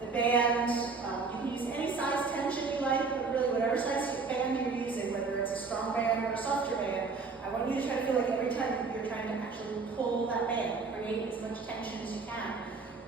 The band, you can use any size tension you like, but really whatever size band you're using, whether it's a strong band or a softer band, I want you to try to feel like every time you're trying to actually pull that band, create as much tension as you can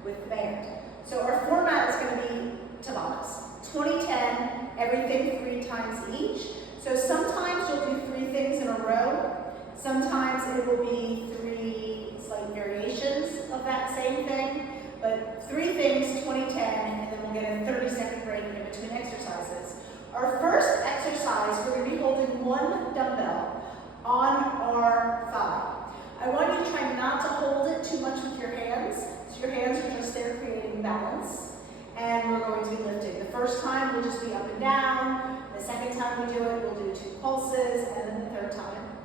with the band. So our format is going to be Tabatas. 20-10, everything 3 times each. So sometimes you'll do 3 things in a row. Sometimes it will be 3 slight variations of that same thing. But 3 things, 20-10, and then we'll get a 30-second break in between exercises. Our first exercise, we're going to be holding 1 dumbbell on our thigh. I want you to try not to hold it too much with your hands. So your hands are just there creating balance. And we're going to be lifting. The first time will just be up and down. The second time we do it, we'll do 2 pulses. And then the third time,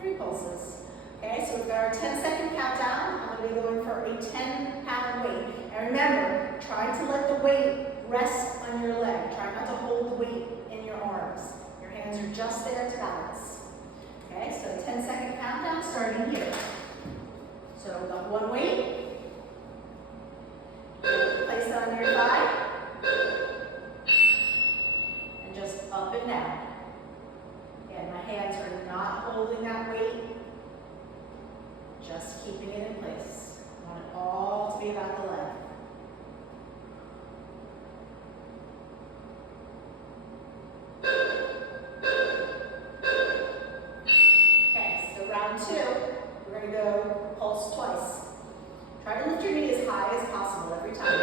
3 pulses. Okay, so we've got our 10-second countdown. I'm going to be going for a 10-pound weight. And remember, try to let the weight rest on your leg. Try not to hold the weight in your arms. Your hands are just there to balance. Okay, so 10-second countdown starting here. So we've got 1 weight. Place it on your thigh. And just up and down. Again, my hands are not holding that weight. Just keeping it in place. I want it all to be about the leg. Okay, so round 2, we're going to go pulse twice. Try to lift your knee as high as possible every time.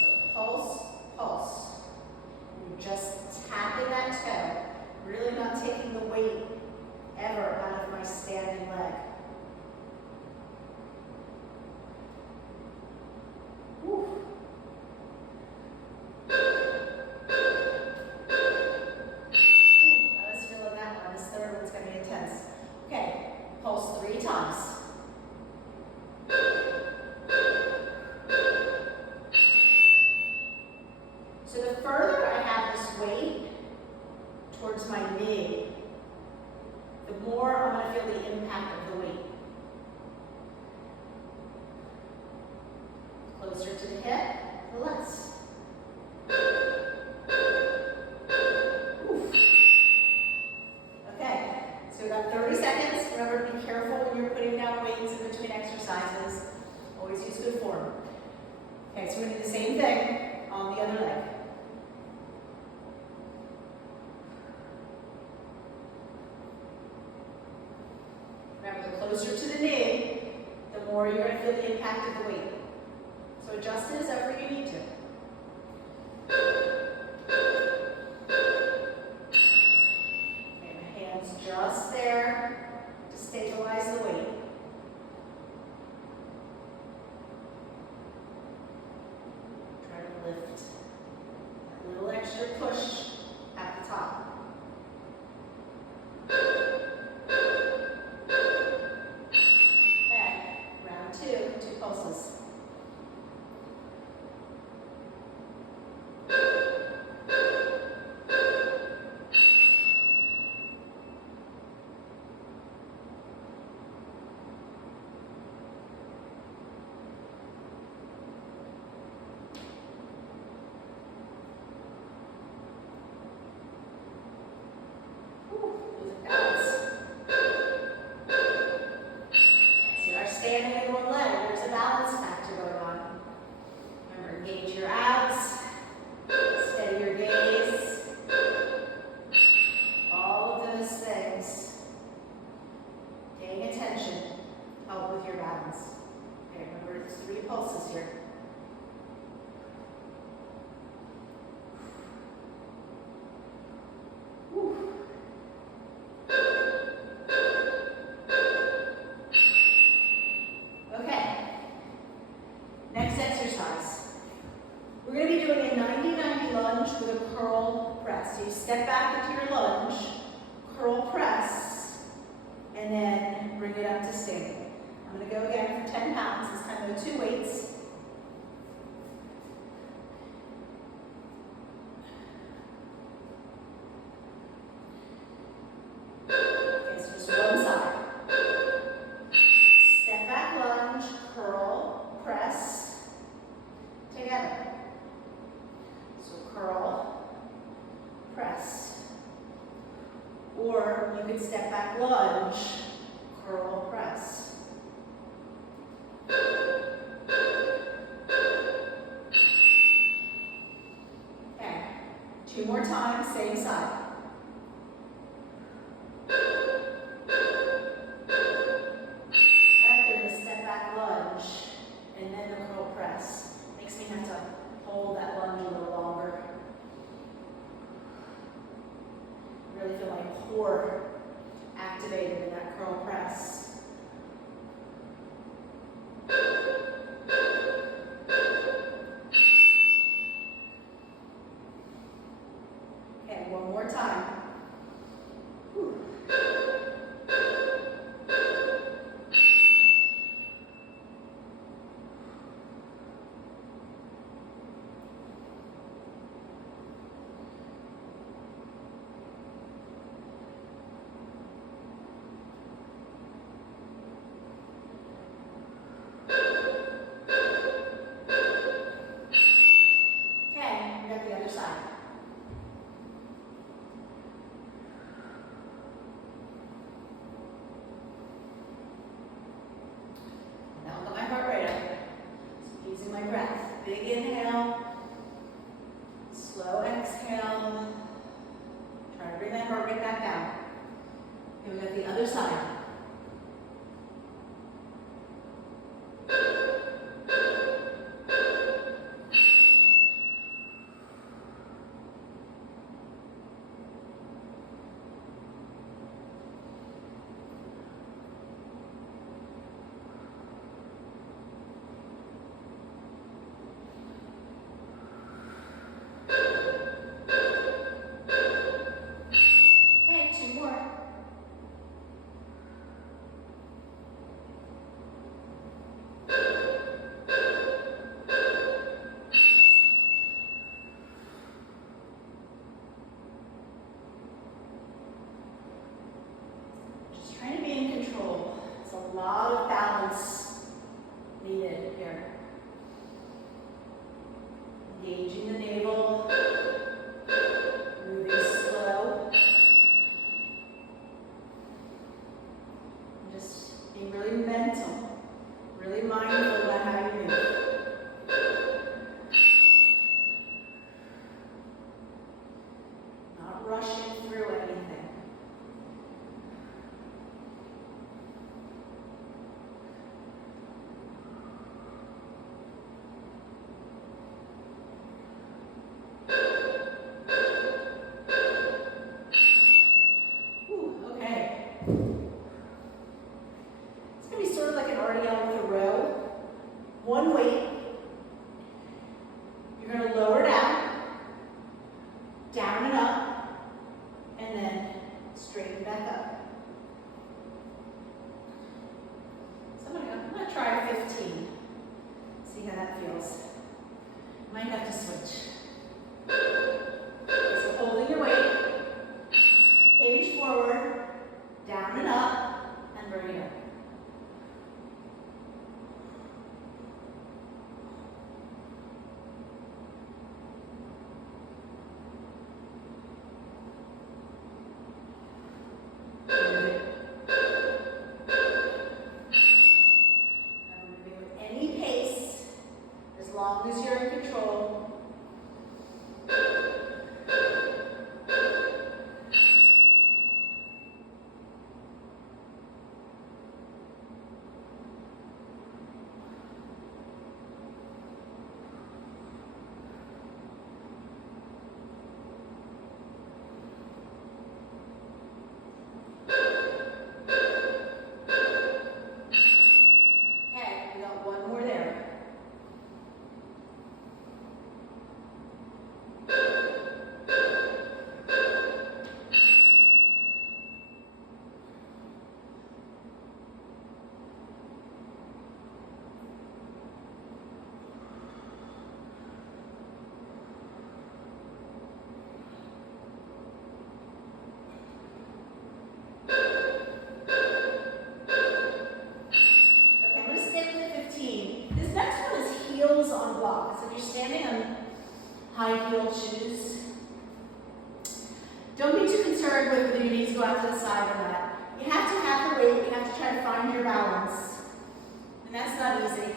So pulse, pulse. And you're just tapping that toe. Really not taking the weight ever out of my standing leg. Whew. I was feeling that one. This third one's going to be intense. Okay, pulse 3 times. So the further I have this weight towards my knee, the more I'm going to feel the impact of the weight. Closer to the hip, the less. Oof. Okay, so we've got 30 seconds. Remember to be careful when you're putting down weights in between exercises. Always use good form. Okay, so we're going to do the same thing on the other leg. Remember, the closer to the knee, the more you're going to feel the impact of the weight. So adjust it as ever you need to. Okay, my hands just there to stabilize the weight. Try to lift a little extra push at the top. Round 2 pulses. Standing in one leg, there's a balance factor going on. Remember, engage your abs, steady your gaze. All of those things, paying attention, help with your balance. Okay, remember, there's 3 pulses here. Whew. Next exercise. We're going to be doing a 90-90 lunge with a curl press. So you step back into your lunge, curl press, and then bring it up to standing. I'm going to go again for 10 pounds. This time with 2 weights. Okay, so just one side. Step back lunge, curl, press. Or you could step back lunge, curl press. Okay, 2 more times, same side. After the step back lunge, and then the curl press. Makes me have to hold that lunge a little longer. Really feel my core activated in that curl press. Okay, one more time. Whew. Okay, we got the other side. Now I'll get my heart rate up. So using my breath. Big inhale. Slow exhale. Try to bring that heart rate back down. Here we got the other side. Okay, 2 more. Just trying to be in control. There's a lot of balance needed here. Engaging the navel, moving slow. And just being really mental, really mindful about how you move. Not rushing through anything. Ooh, okay. It's going to be sort of like an RDL with a row. One weight. You're going to lower down and up, and then straighten back up. So I'm going to try 15. See how that feels. Might have to switch. So holding your weight, hinge forward, down and up, and bring it up. Now moving with any pace, as long as you're in control. concerned with whether your knees go out to the side or not. You have to have the weight, you have to try to find your balance. And that's not easy.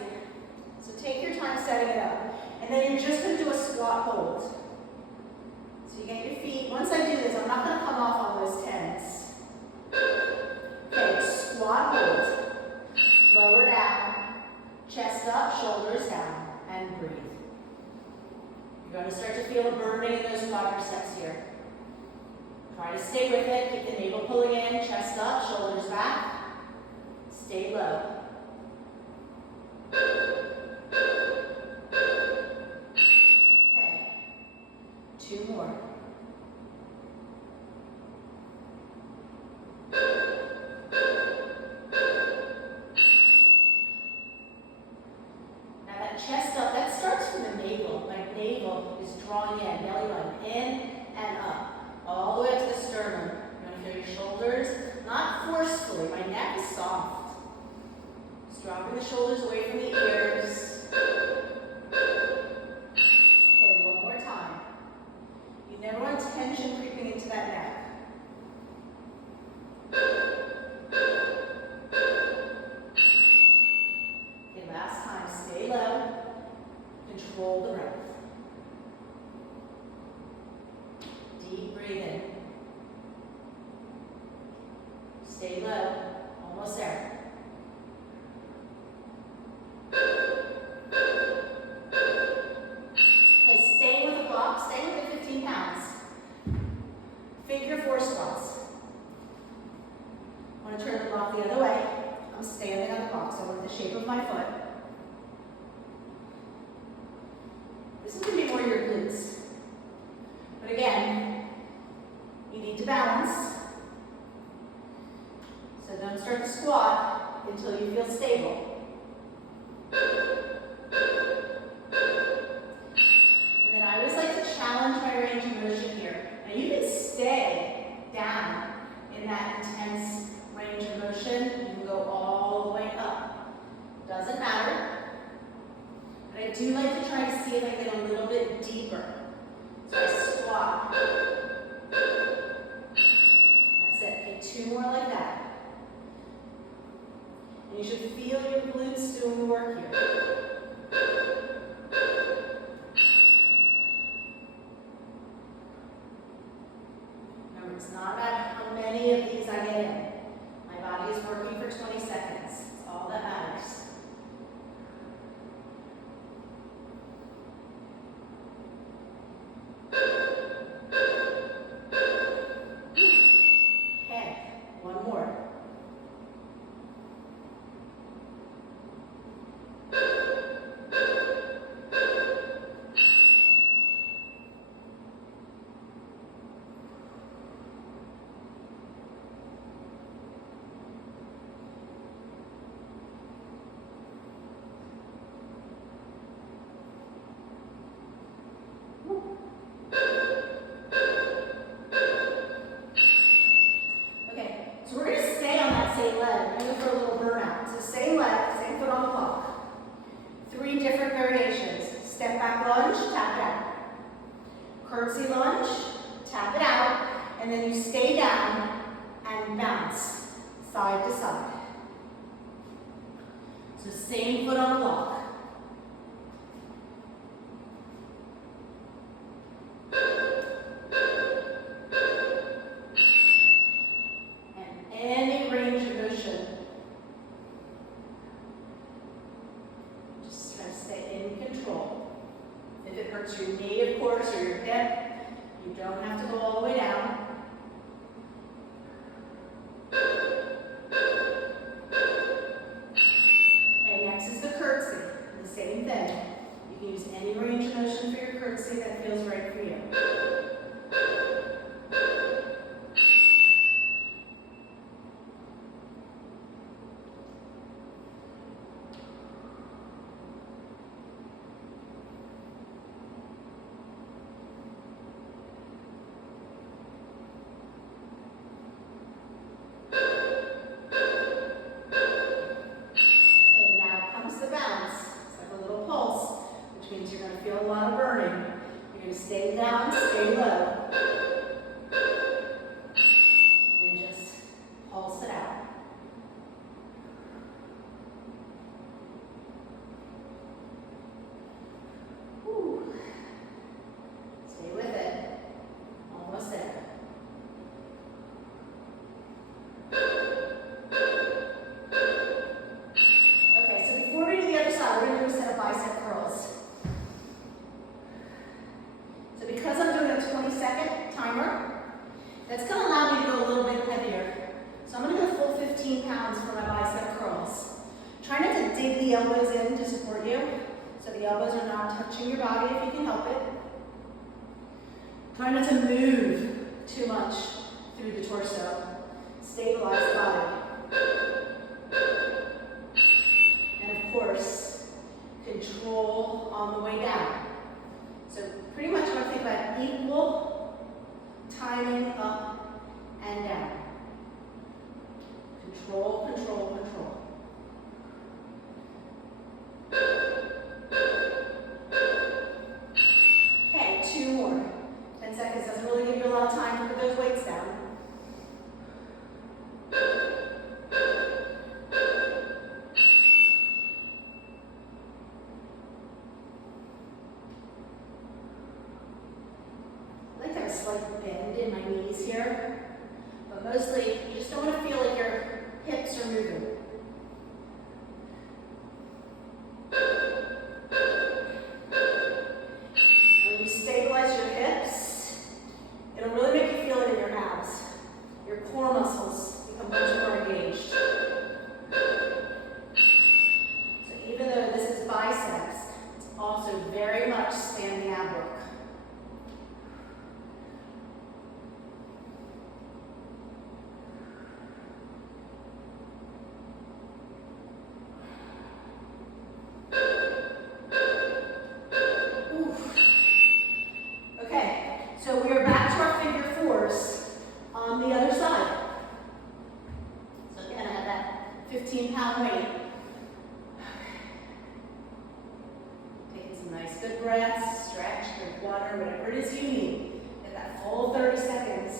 So take your time setting it up. And then you're just going to do a squat hold. So you get your feet. Once I do this, I'm not going to come off on those 10s. Okay, squat hold. Lower down. Chest up, shoulders down. And breathe. You're going to start to feel a burning in those quadriceps here. Try to stay with it. Keep the navel pulling in. Chest up, shoulders back. Stay low. Okay. 2 more. Now that chest up, that starts from the navel. My navel is drawing in, belly button in and up. All the way up to the sternum. You're going to feel your shoulders, not forcefully. My neck is soft. Just dropping the shoulders away from the ears. Okay, one more time. You never want tension creeping into that neck. Okay, last time. Stay low. Control the breath. Deep breathing. Stay low. Almost there. Okay, stay with the block. Stay with the 15 pounds. Figure 4 squats. I want to turn the block the other way. I'm standing on the block, so I want the shape of my foot. This is going to be more your glutes. But again, you need to balance. So don't start to squat until you feel stable. And then I always like to challenge my range of motion here. Now you can stay down in that intense range of motion. You can go all the way up. Doesn't matter. But I do like to try to see if I get a little bit deeper. So I squat. That's it. Get 2 more like that. And you should feel your glutes doing the work here. Remember, it's not about how many of these I get in. My body is working for 20 seconds. That's all that matters. Okay, 1 more. Okay, so we're going to stay on that same leg. We're going to go for a little burnout. So same leg, same foot on the block. 3 different variations. Step back lunge, tap down. Curtsy lunge, tap it out, and then you stay down and bounce side to side. So same foot on the block. Any range of motion. Just try to stay in control. If it hurts your knee, of course, or your hip, you don't have to go all the way down. Okay, next is the curtsy. the elbows in to support you. So the elbows are not touching your body if you can help it. Try not to move too much through the torso. Stabilize the body. And of course, control on the way down. So pretty much want to think about equal timing up and down. Control, control, control. Okay, 2 more. 10 seconds doesn't really give you a lot of time to put those weights down. I like to have a slight bend in my knees here, but mostly you just don't want to feel like your hips are moving. When you stabilize your hips, it'll really make you feel it in your abs. Your core muscles become much more engaged. So even though this is biceps, it's also very much standing ab work. So we are back to our figure 4s on the other side. So again, I have that 15-pound weight. Taking some nice good breaths, stretch, drink water, whatever it is you need. Get that full 30 seconds.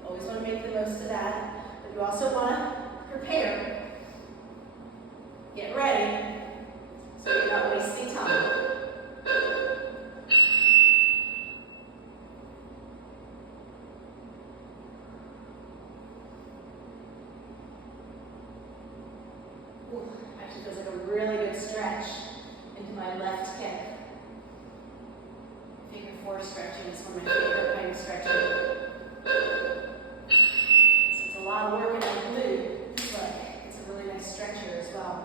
You always want to make the most of that. But you also want to prepare. Get ready so you're not wasting time. Actually feels like a really good stretch into my left hip. Figure 4 stretching is one of my favorite kind of stretching. So it's a lot of work in the glute, but it's a really nice stretcher as well.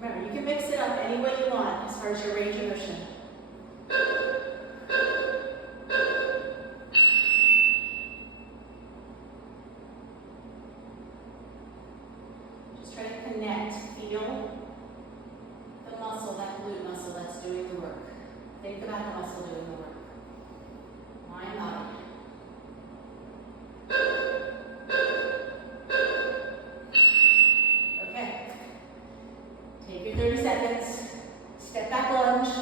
Remember, you can mix it up any way you want as far as your range of motion. Just try to connect, feel the muscle, that glute muscle that's doing the work. Think about the muscle doing the work. Mind body. Take your 30 seconds, step back lunge,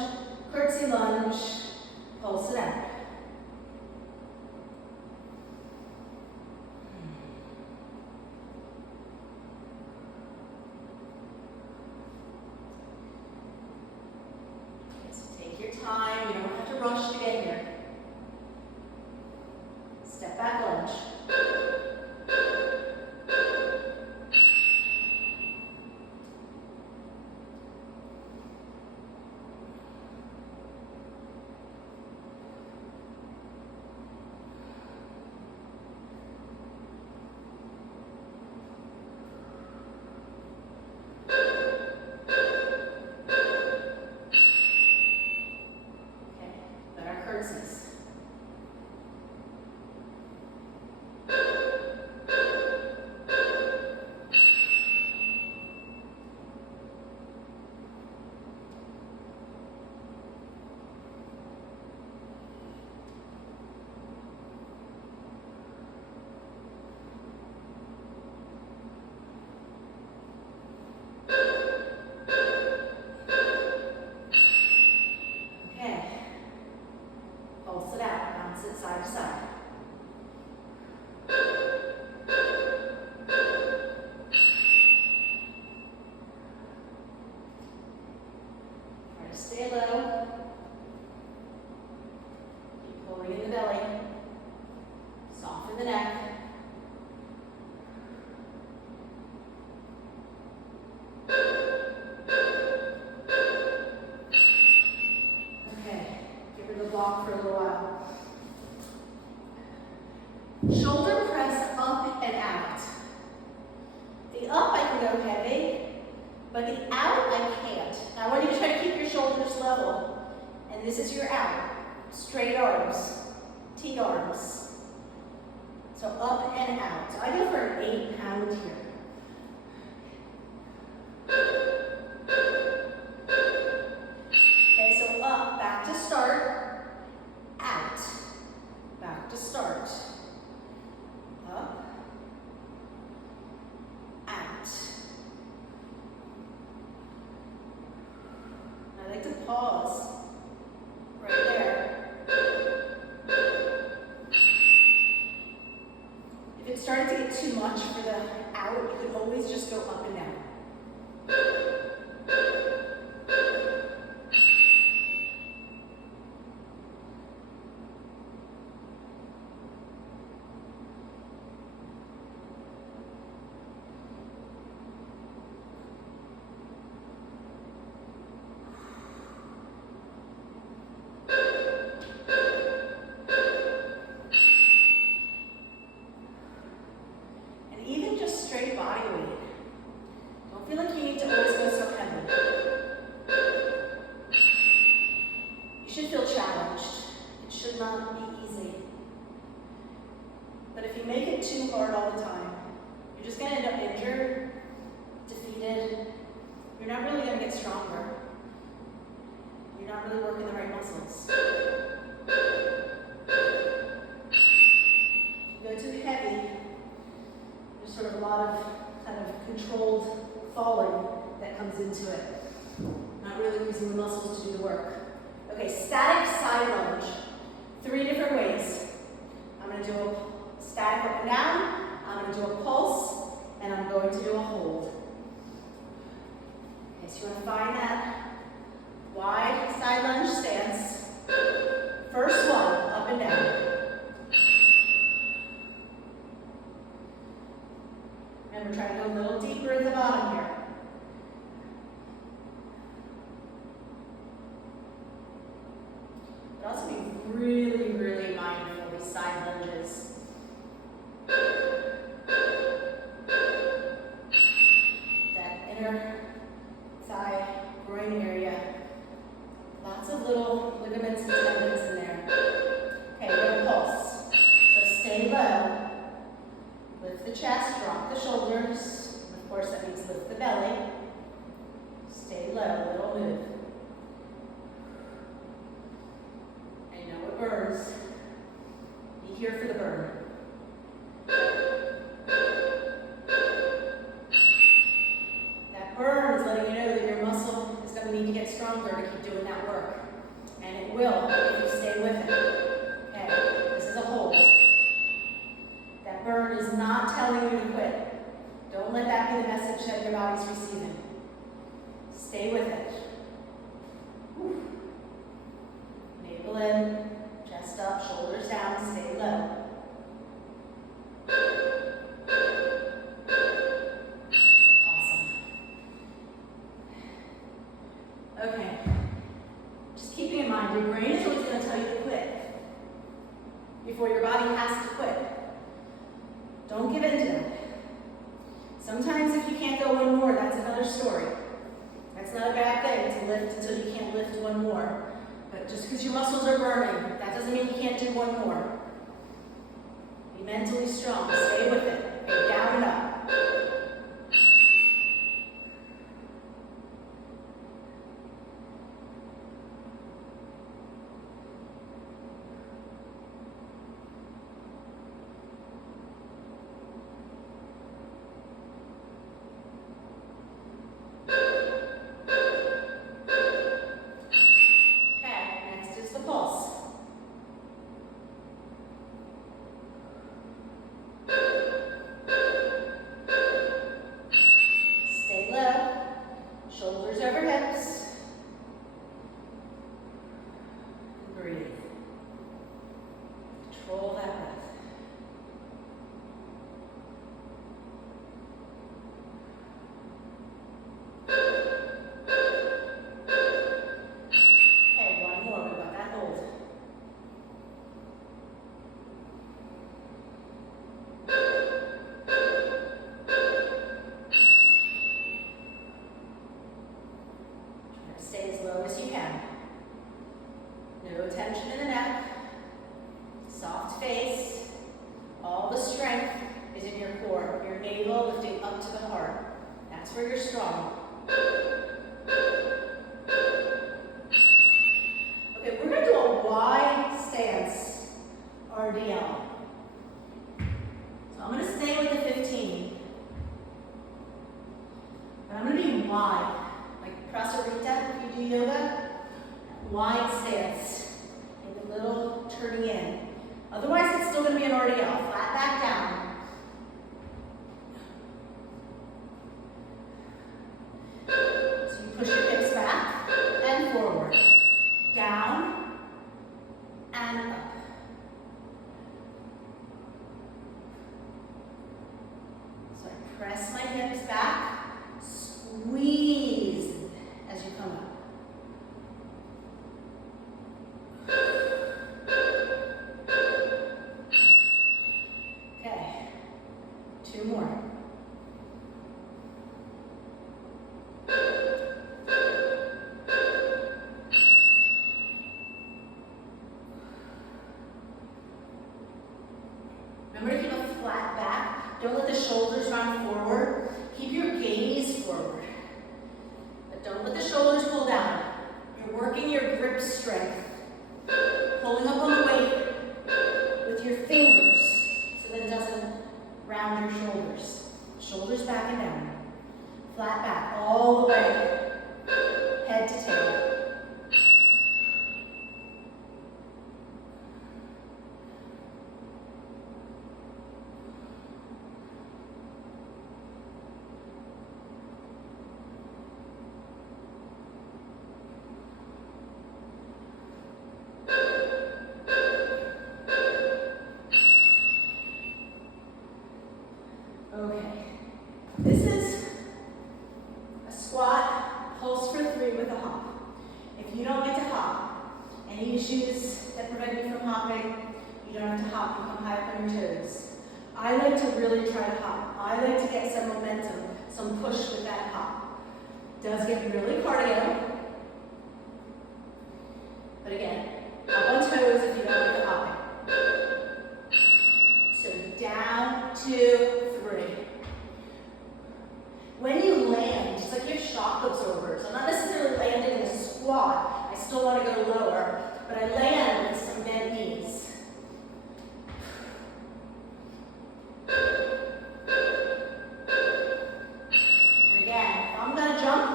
But the out, I can't. Now I want you to try to keep your shoulders level. And this is your out. Straight arms, T arms. So up and out. So I go for an 8-pound here. Okay, so up, back to start, out, back to start, up, out. I like to pause right there. If it started to get too much for the out, you could always just go up and down. Into it. Not really using the muscles to do the work. Okay, static side lunge. 3 different ways. I'm going to do a static up and down, I'm going to do a pulse, and I'm going to do a hold. Okay, so you want to find that wide side lunge stance. First one, up and down. Remember, try to go a little deeper in the bottom here. Also be really, really mindful of these side lunges. That inner thigh, groin area. Lots of little ligaments and tendons in there. Okay, we're gonna pulse. So stay low. Lift the chest, drop the shoulders. Of course, that means lift the belly. Stay low, little move. Burns. Be here for the burn. That burn is letting you know that your muscle is going to need to get stronger to keep doing that work. And it will if you stay with it. Okay, this is a hold. That burn is not telling you to quit. Don't let that be the message that your body's receiving. Stay with it. Whew. Navel in. Chest up, shoulders down, stay low. Awesome. Okay. Just keeping in mind, your brain is always going to tell you to quit before your body has to quit. Don't give in to that. Sometimes if you can't go one more, that's another story. That's not a bad thing to lift until you can't lift one more. But just because your muscles are burning, that doesn't mean you can't do one more. Be mentally strong. Stay with it. Okay, down and up. where you're strong. Okay, we're going to do a wide stance RDL. So I'm going to stay with the 15. And I'm going to be wide, like prasarita if you do yoga. Wide stance, and a little turning in. Otherwise, it's still going to be an RDL, flat back down. So you push your hips back and forward, down and up. So I press my hips back, squeeze as you come up. Okay, 2 more. Remember to keep a flat back. Don't let the shoulders round forward. Keep your gaze forward. But don't let the shoulders pull down. You're working your grip strength. Pulling up on the weight with your fingers so that it doesn't round your shoulders. Shoulders back and down. Flat back all the way. Head to tail. Okay, this is a squat, pulse for 3 with a hop. If you don't get to hop, any issues that prevent you from hopping, you don't have to hop, you come high up on your toes. I like to really try to hop. I like to get some momentum, some push with that hop. Does get really cardio, but again, up on toes if you don't like the hopping. So down, 2, 3. When you land, it's like you have shock absorbers. I'm not necessarily landing in a squat. I still want to go lower, but I land with some bent knees. And again, if I'm going to jump,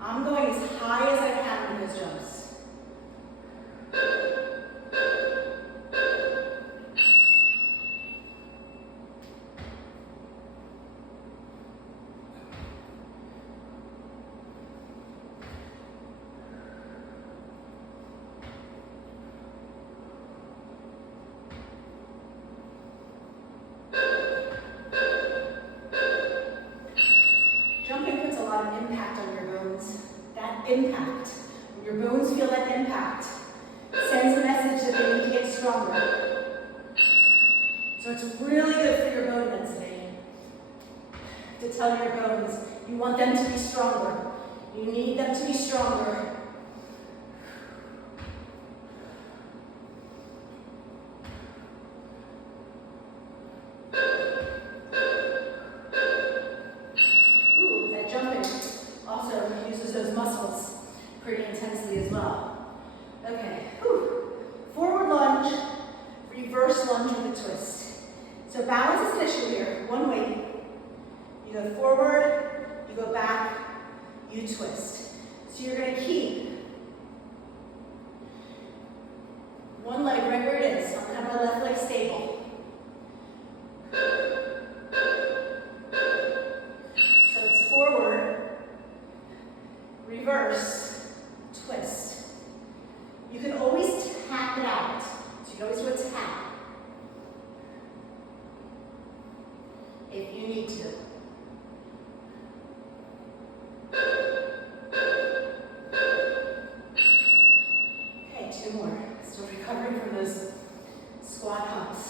I'm going as high as I can with those jumps. Impact on your bones. That impact, when your bones feel that impact, sends a message that they need to get stronger. So it's really good for your bone density to tell your bones you want them to be stronger. You need them to be stronger. Pretty intensely as well. Okay, whew. Forward lunge, reverse lunge with a twist. So balance is an issue here. One weight. You go forward, you go back, you twist. So you're going to keep one leg right where it is. I'm going to have my left leg stable. So it's forward, reverse, twist. You can always tap it out. So you can always do a tap if you need to. Okay, 2 more. Still recovering from those squat hops.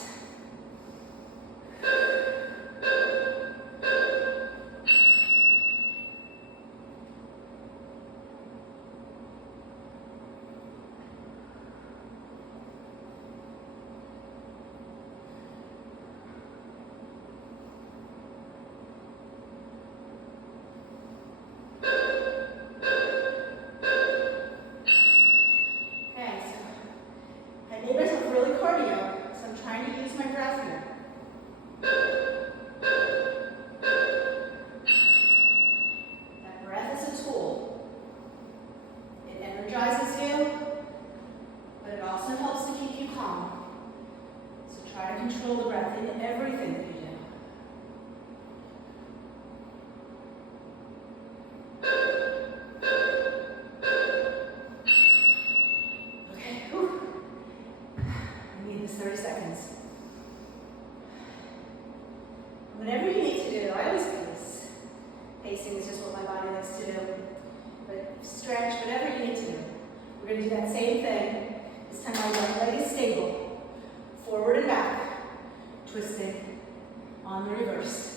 Pacing is just what my body likes to do. But stretch, whatever you need to do. We're going to do that same thing. This time my right leg is stable. Forward and back. Twisting on the reverse.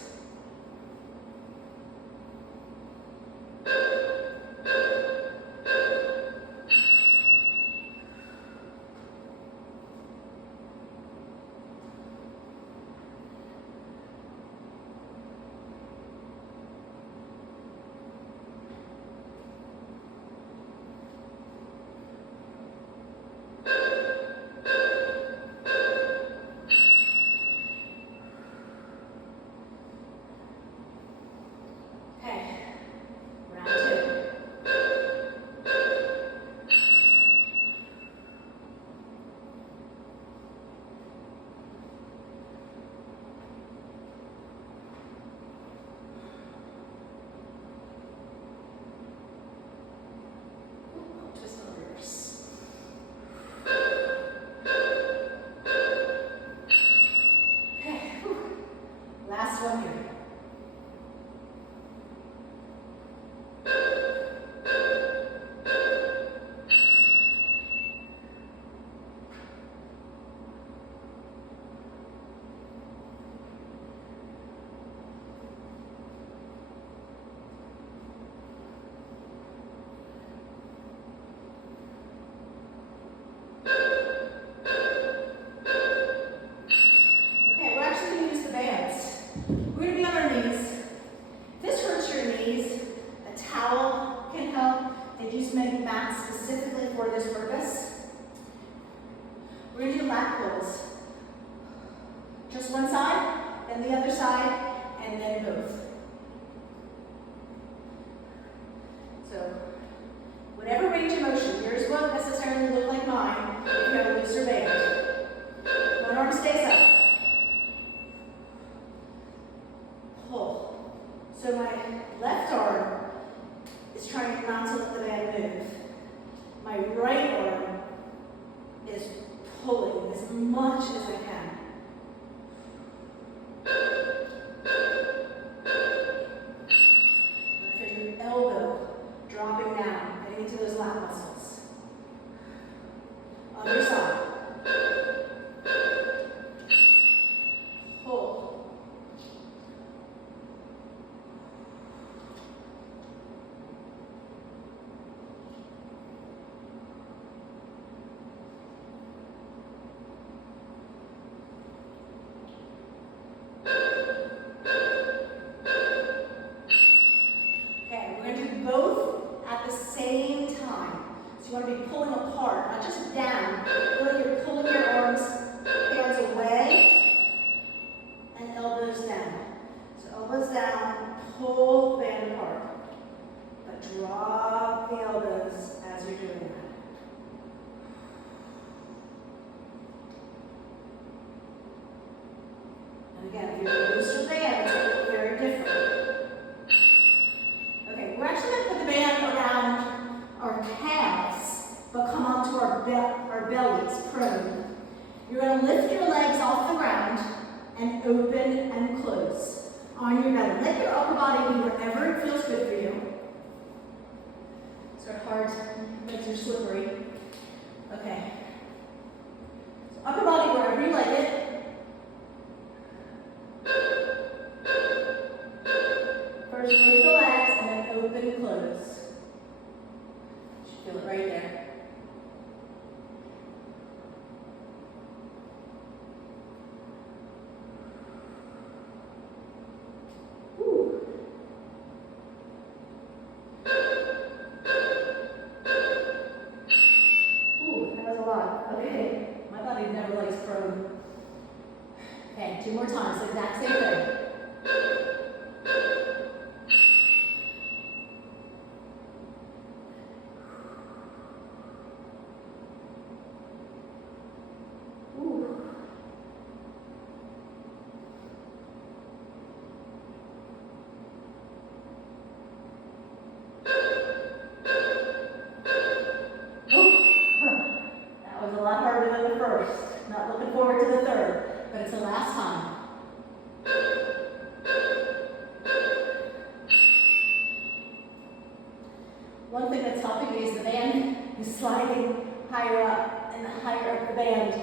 one thing that's helping me is the band is sliding higher up, and the higher up the band,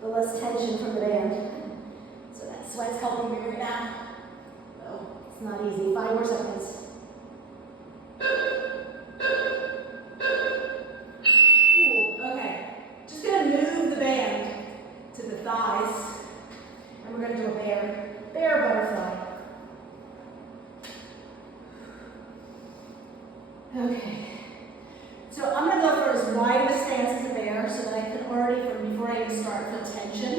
the less tension from the band. So that's why it's helping me right now. Oh, it's not easy. 5 more seconds. Ooh, okay. Just gonna move the band to the thighs, and we're gonna do a bear butterfly. Okay. So I'm gonna go for as wide of a stance as a bear, so that I can already, from before I even start, feel tension,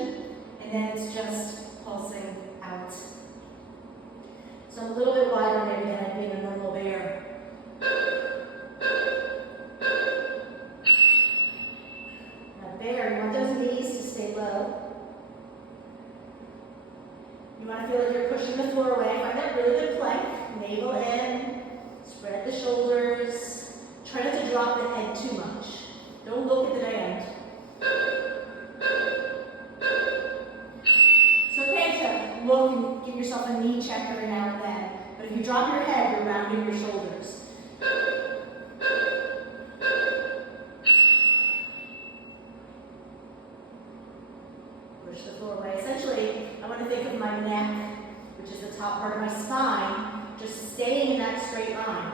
and then it's just pulsing out. So I'm a little bit wider maybe than I'd be in a normal bear. Now bear, you want those knees to stay low. You want to feel like you're pushing the floor away. Find that really good plank. Navel in. Spread the shoulders. Try not to drop the head too much. Don't look at the band. It's okay to look and give yourself a knee check every now and then. But if you drop your head, you're rounding your shoulders. Push the floor away. Essentially, I want to think of my neck, which is the top part of my spine, just staying in that straight line.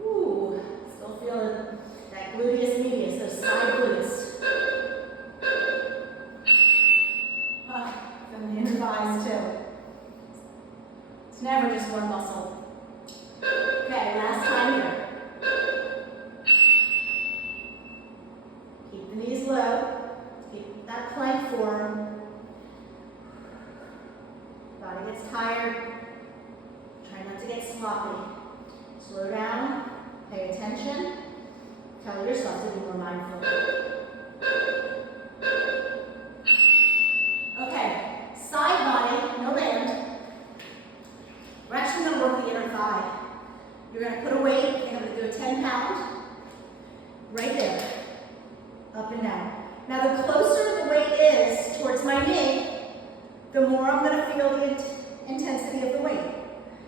Ooh, still feeling that gluteus medius, those side glutes. Feeling the inner thighs too. It's never just one muscle. Okay, last time here. Keep the knees low. Keep that plank form. Body gets tired. Try not to get sloppy. Slow down. Pay attention. Tell yourself to be more mindful. Okay, side body, no band. We're actually going to work the inner thigh. You're going to put a weight, and I'm going to do a 10-pound, right there, up and down. Now the closer the weight is towards my knee, the more I'm going to feel the intensity of the weight.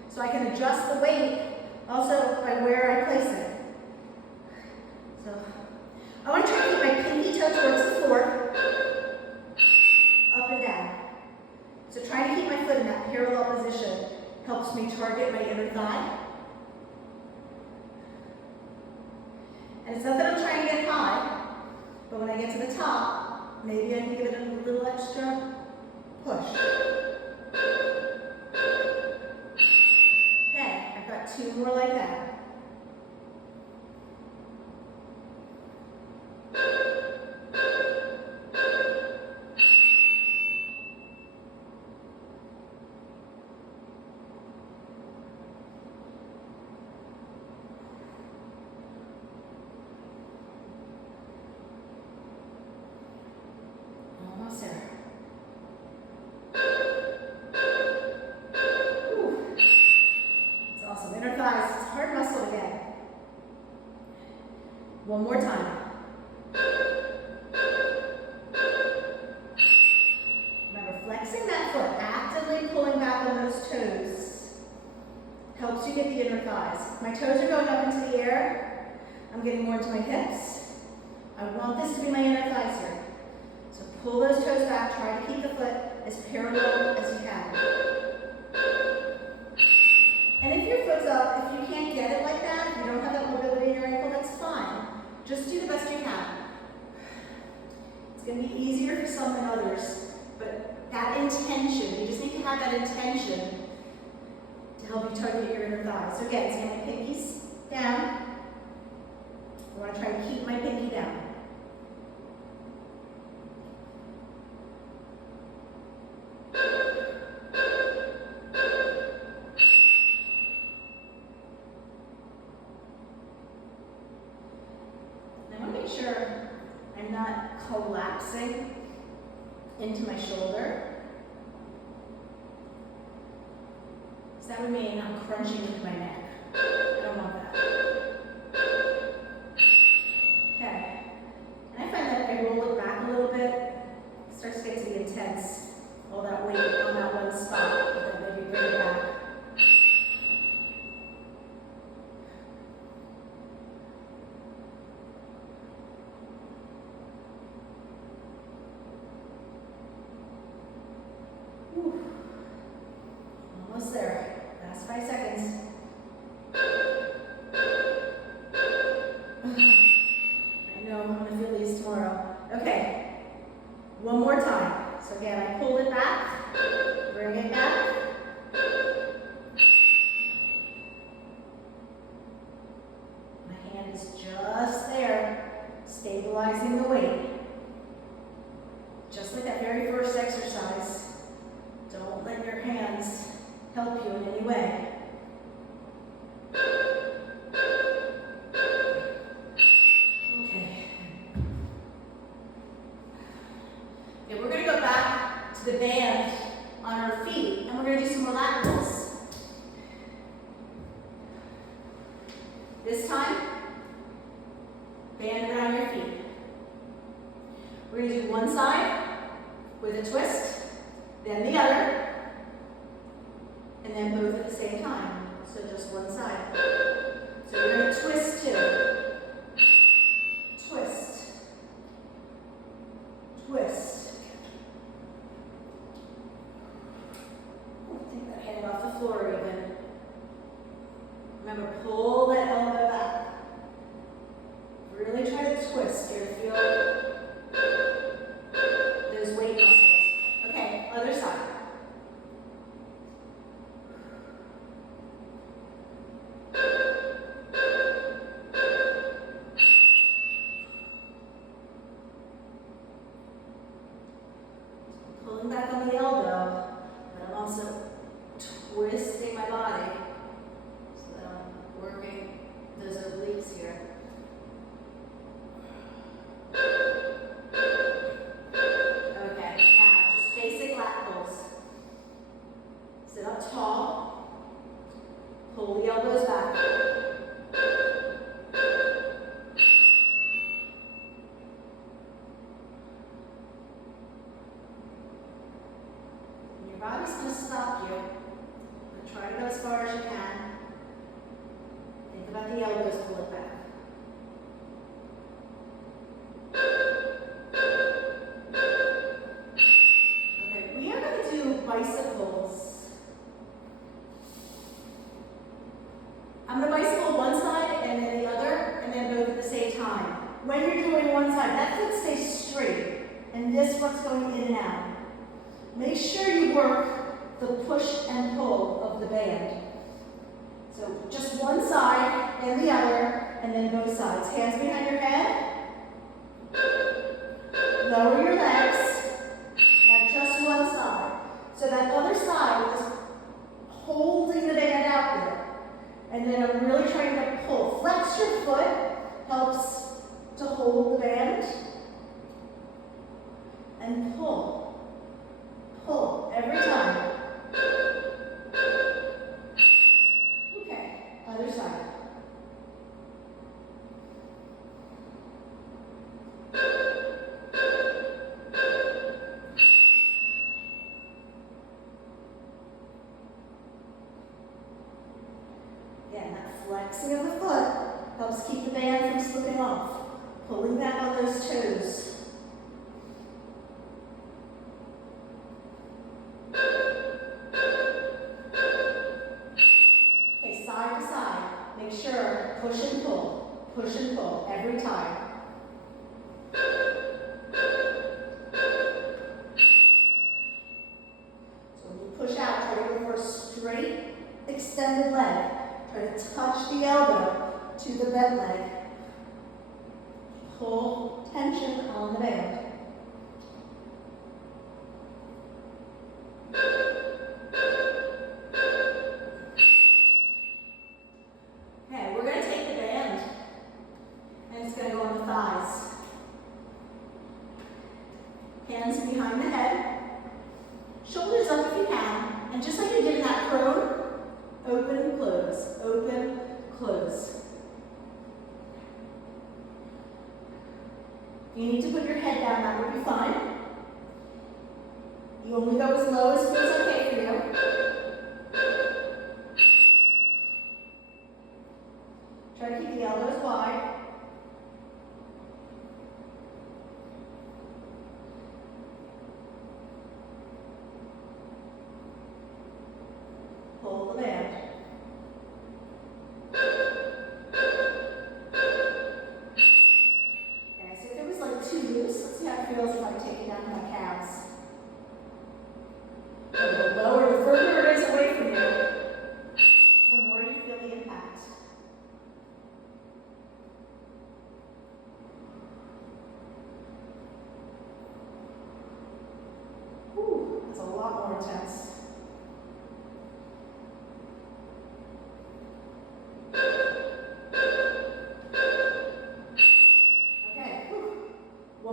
So I can adjust the weight also by where I place it. So I want to try to keep my pinky toe towards the floor, up and down. So trying to keep my foot in that parallel position helps me target my inner thigh. And it's not that I'm trying to get high, but when I get to the top, maybe I can give it a little extra push. Okay, I've got 2 more like that. Almost there. Awesome. Inner thighs, it's a hard muscle again. One more time. Remember, flexing that foot, actively pulling back on those toes, helps you get the inner thighs. My toes are going up into the air. I'm getting more into my hips. I want this to be my inner thighs here. So pull those toes back. Try to keep the foot as parallel as you can. And if your foot's up, if you can't get it like that, if you don't have that mobility in your ankle, that's fine. Just do the best you can. It's going to be easier for some than others, but that intention, you just need to have that intention to help you target your inner thighs. So again, see my pinkies down. I want to try to keep my pinky down. Sure I'm not collapsing into my shoulder. So that would mean I'm crunching into my neck. I don't want that. Okay. And I find that if I roll it back a little bit, it starts to get to be intense. All that weight on that one spot, but then maybe bring it back. away. Okay. Okay, we're going to go back to the band on our feet, and we're going to do some more laterals. This time, band around your feet. We're going to do one side with a twist, then the other, and then both at the same time. So just one side. So we're going to twist two. Twist. Twist. Take that hand off the floor even. Remember, pull that elbow back. Really try to twist here to feel those weight muscles. Okay, other side. Pulling back on the elbow, but I'm also twisting my body so that I'm working those obliques here. Okay, now just basic lat pulls. Sit up tall, pull the elbows back. And your body's going to stop you, but try to go as far as you can. Think about the elbows, pull it back. Bicycles. I'm going to bicycle one side and then the other, and then both at the same time. When you're doing one side, that foot stays straight, and this foot's going in and out. Make sure you work the push and pull of the band. So just one side and the other, and then both sides. Hands behind your head. Lower your legs. Now just one side. So that other side is holding the band out there. And then I'm really trying to pull. Flex your foot, helps to hold the band. And pull. Pull every time. Okay, other side. Flexing of the foot helps keep the band from slipping off. Pulling back on those toes. Okay, side to side. Make sure, push and pull every time. So when you push out, try to go for a straight, extended leg. Try to touch the elbow to the bent leg. Pull tension on the band. Okay, we're going to take the band and it's going to go on the thighs. Hands behind the head. Shoulders up if you can. And just like you did in that prone, open, close, open, close. You need to put your head down, that would be fine. You only go as low as feels okay for you. Try to keep the elbows wide. Pull the band. Okay, so if it was like too loose, let's see how it feels if I take it down to my calves. The lower, the further it is away from you, the more you feel the impact.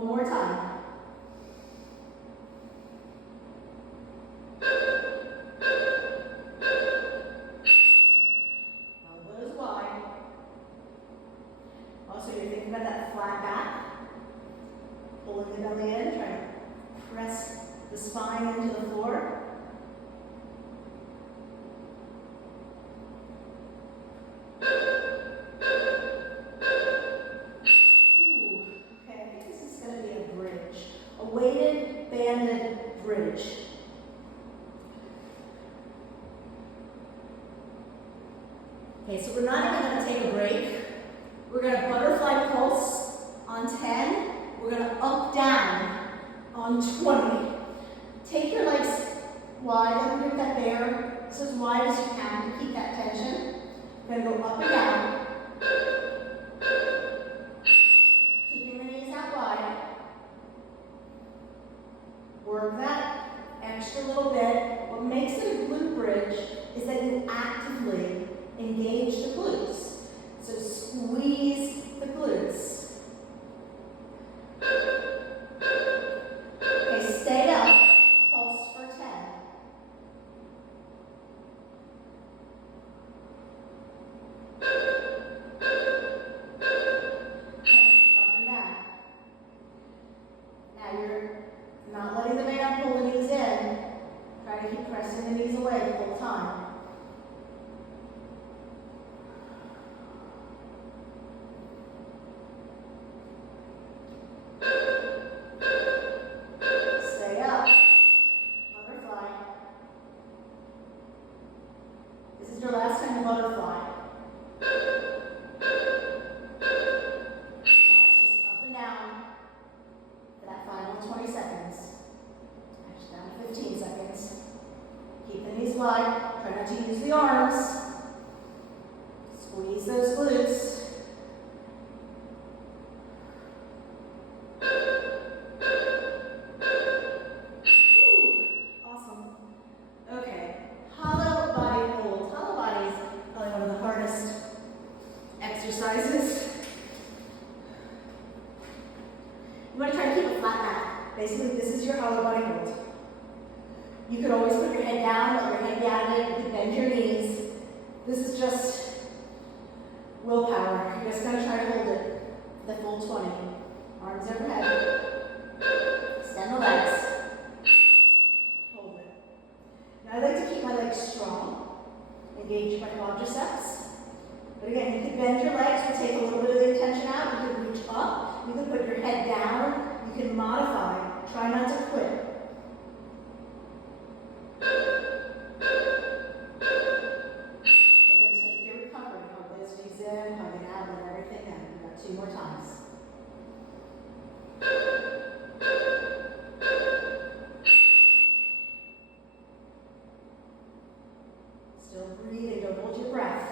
One more time. Elbows wide. Also, you're thinking about that flat back. Pulling the belly in, trying to press the spine into the floor. Weighted banded bridge. Okay, so we're not even going to take a break. We're going to butterfly pulse on 10. We're going to up down on 20. Take your legs wide, let them grip that bear. This as wide as you can to keep that tension. We're going to go up and down. Keeping the knees out wide. Work that extra little bit. What makes it a glute bridge is that you actively engage the glutes. So squeeze the glutes. Okay, stay up. Pulse for 10. Okay, up and down. Now you're not letting the man pull the knees in. Try to keep pressing the knees away the whole time. Stay up. Butterfly. This is your last time to butterfly. Now it's just up and down for that final 20 seconds. Actually, down to 15 seconds. Keep the knees wide. Try not to use the arms. Squeeze those glutes. Whew, awesome. Okay, hollow body hold. Hollow body is probably one of the hardest exercises. You want to try to keep a flat back. Basically, this is your hollow body hold. You could always put your head down, let your head down in, you could bend your knees. This is just willpower. You're just going to try to hold it the full 20. Arms overhead. Extend the legs. Hold it. Now I like to keep my legs strong. Engage my quadriceps. But again, you can bend your legs to take a little bit of the tension out. You can reach up. You can put your head down. You can modify. Try not to quit. But then take your recovery. Hug those knees in, hug it out, let everything in. We've got 2 more times. Still breathing, don't hold your breath.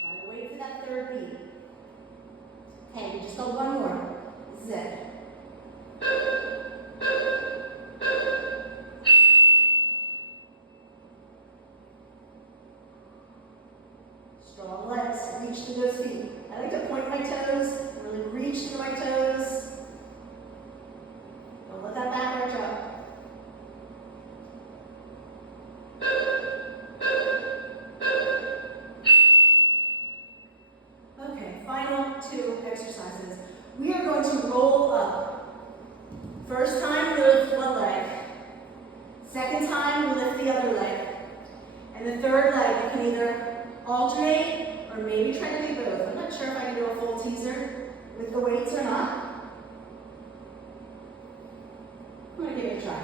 Try to wait for that 3rd beat. Okay, we just got 1 more. This is it. Strong legs, reach to those feet. I like to point my toes, really reach through my toes. Don't let that back arch up. Okay, final 2 exercises. We are going to roll up. First time, we lift one leg. Second time, we lift the other leg. And the 3rd leg, you can either alternate or maybe try to do both. I'm not sure if I can do a full teaser with the weights or not. I'm going to give it a try.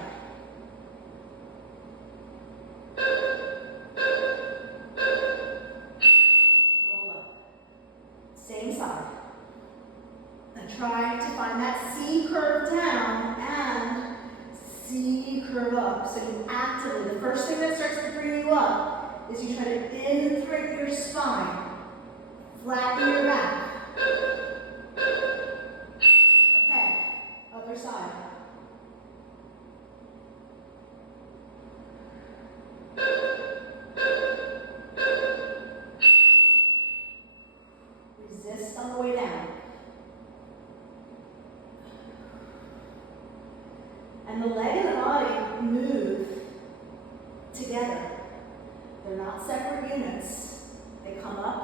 Roll up. Same side. And try to find that C curve down and C curve up. So you actively, the first thing that starts to bring you up is you try to imprint your spine. Flatten your back. Okay, other side.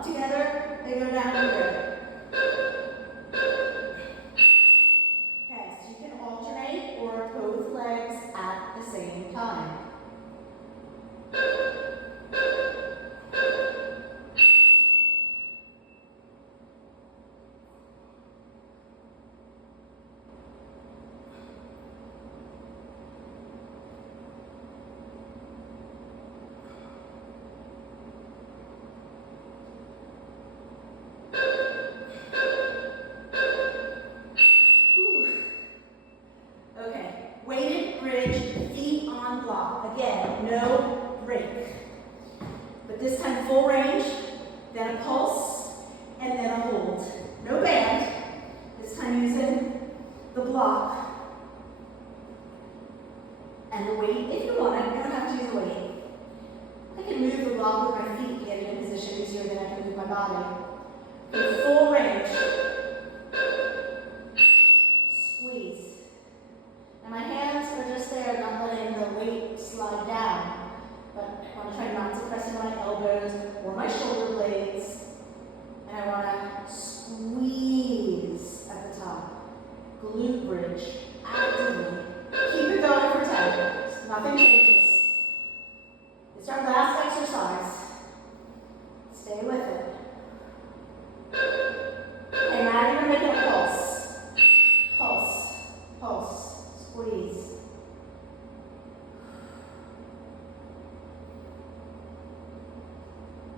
up together, they go down together. Okay, so you can alternate or both legs at the same time. Again, no break. But this time full range, then a pulse, and then a hold. No band. This time using the block. And the weight, if you want it, you don't have to use the weight. I can move the block with my feet to get it in position easier than I can move my body. Okay, full range. Squeeze. And my hands are just there, not letting the weight slide down. But I want to try not to press into my elbows or my shoulder blades. And I want to squeeze at the top. Glute bridge, actively. Keep it going for 10. Nothing changes. It's our last exercise. Stay with it. Okay, now you're going to make a pulse. Pulse, pulse. Squeeze.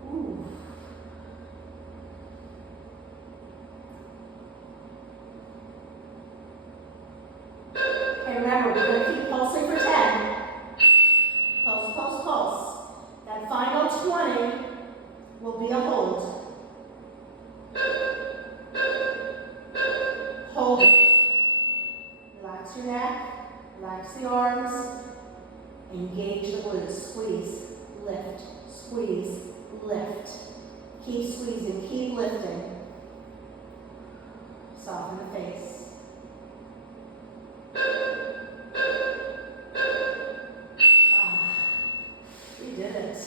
Ooh. Okay, remember, we're going to keep pulsing for 10. Pulse, pulse, pulse. That final 20 will be a hold. Hold it. Relax your neck, relax the arms, engage the glutes, squeeze, lift, squeeze, lift. Keep squeezing, keep lifting. Soften the face. We did it.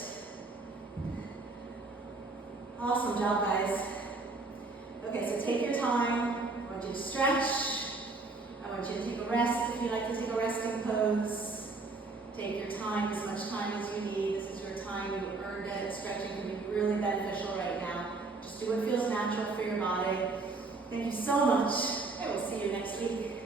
Awesome job, guys. Okay, so take your time. I want you to stretch. I want you to take a rest if you like to take a resting pose. Take your time, as much time as you need. This is your time, you earned it. Stretching can be really beneficial right now. Just do what feels natural for your body. Thank you so much. I will see you next week.